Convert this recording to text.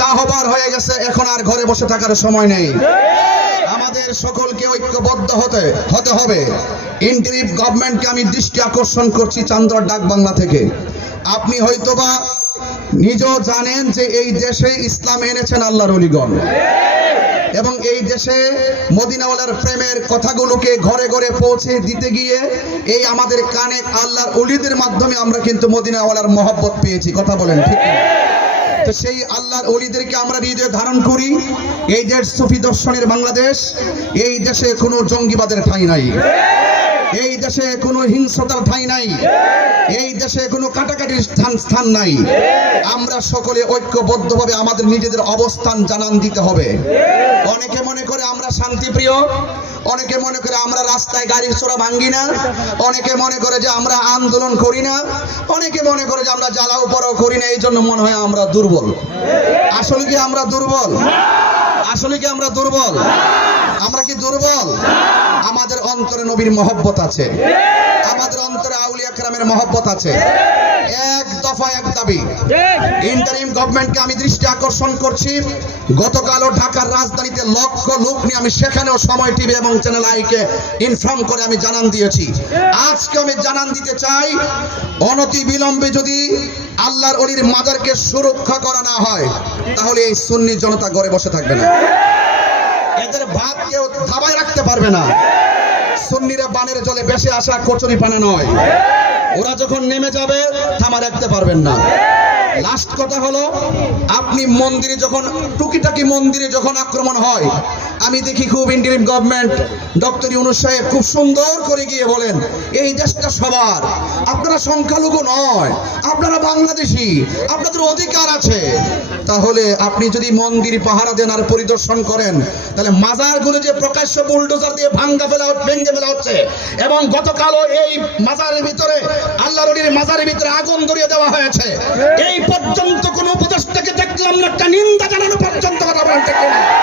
যা হবার হয়ে গেছে, এখন আর ঘরে বসে থাকার সময় নেই। আমাদের সকলকে ঐক্যবদ্ধ হতে হতে হবে। ইন্টারিম গভর্নমেন্টকে আমি দৃষ্টি আকর্ষণ করছি চান্দ্র ডাক বাংলা থেকে। আপনি হয়তোবা নিজেও জানেন যে এই দেশে ইসলাম এনেছেন আল্লাহর অলিগণ। এবং এই দেশে মদিনাওয়ালার প্রেমের কথাগুলোকে ঘরে ঘরে পৌঁছে দিতে গিয়ে এই আমাদের কানে আল্লাহর অলিদের মাধ্যমে আমরা কিন্তু মদিনাওয়ালার মহব্বত পেয়েছি। কথা বলেন, ঠিক? তো সেই আল্লাহর অলিদেরকে আমরা হৃদয়ে ধারণ করি। এই দেশ সুফি দর্শনের বাংলাদেশ। এই দেশে কোনো জঙ্গিবাদের ঠাঁই নাই। এই দেশে কোনো হিংসতার ঠাঁই নাই। এই দেশে কোনো কাটাকাটির স্থান স্থান নাই। আমরা সকলে ঐক্যবদ্ধভাবে আমাদের নিজেদের অবস্থান জানান দিতে হবে। অনেকে করে আমরা শান্তিপ্রিয় অনেকে মনে করে আমরা রাস্তায় গাড়ির চোরা ভাঙ্গি না। অনেকে মনে করে যে আমরা আন্দোলন করি না। অনেকে মনে করে যে আমরা জ্বালাও পরাও করি না। এই জন্য মনে হয় আমরা দুর্বল। আসলে কি আমরা দুর্বল? আসলে কি আমরা দুর্বল? আমরা কি দুর্বল? আমাদের অন্তরে নবীর মহব্বত আছে। আমাদের অন্তরে আউলিয়া কেরামের মহব্বত আছে। দফা এক দাবি। ইন্টারিম গভর্নমেন্টকে আমি দৃষ্টি আকর্ষণ করছি। গতকালও ঢাকার রাজধানীতে লক্ষ লোক নিয়ে আমি সেখানেও সময় টিভি এবং চ্যানেল আইকে ইনফর্ম করে আমি জানান দিয়েছি। আজকে আমি জানান দিতে চাই অনতি বিলম্বে যদি আল্লাহর অলির মাজারকে সুরক্ষা করা না হয় তাহলে এই সুন্নি জনতা ঘরে বসে থাকবে না। এদের ভাত কেউ ধাবায় রাখতে পারবে না। সুন্নিরা বানের জলে বেশি আসা কচুরি পানা নয়। ওরা যখন নেমে যাবে থামা রাখতে পারবেন না। লাস্ট কথা হলো, আপনি মন্দিরে যখন, টুকিটাকি মন্দিরে যখন আক্রমণ হয়, আমি দেখি খুব ইন্ডিয়ান গভর্নমেন্ট ডক্টর ইউনুস সাহেব খুব সুন্দর করে গিয়ে বলেন, এই দেশটা সবার, আপনারা সংখ্যালঘু নয়, আপনারা বাংলাদেশি, আপনাদের অধিকার আছে। তাহলে আপনি যদি মন্দির পাহারা দেন আর পরিদর্শন করেন, তাহলে মাজারগুলো যে প্রকাশ্য বুলডোজার দিয়ে ভাঙ্গা ফেলা ভেঙে ফেলা হচ্ছে, এবং গতকালও এই মাজারের ভিতরে আল্লাহ রলির মাজারের ভিতরে আগুন ধরিয়ে দেওয়া হয়েছে। এই পর্যন্ত কোন উপদেশটাকে দেখলাম না একটা নিন্দা জানানো পর্যন্ত কথা বলতে দেখলাম